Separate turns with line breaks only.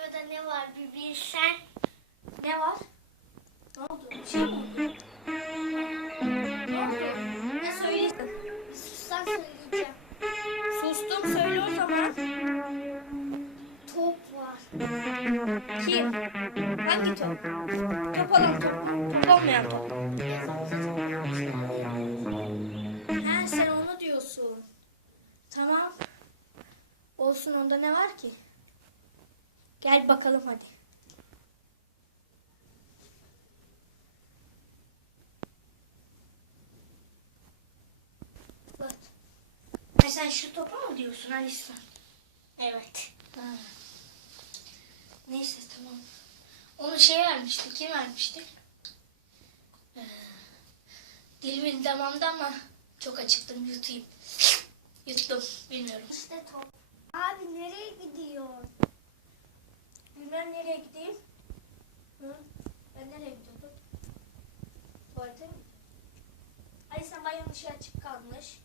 banyoda ne var bir bilsen.
Ne var? Ne oldu? Bir şey mi oldu? Ne oldu? Ne söyleyeyim?
Sussan söyleyeceğim.
Sustum söyle o zaman.
Top var.
Kim? Hangi top? Top olan top. Top olmayan top. Ha sen onu diyorsun. Tamam. Olsun onda ne var ki? Gel bakalım hadi. Bak. Ha, sen şu topa mı diyorsun Alistan?
Evet.
Ha. Neyse tamam. Onu şey vermişti. Kim vermişti? Ee, dilimin damağımda ama çok acıktım yutayım. Yuttum. Bilmiyorum.
İşte top. Abi nereye gidiyor?
Nereye gideyim. Hı? Ben nereye gidiyordum? Tuvalete mi? Ay sen bayan ışığı açık kalmış.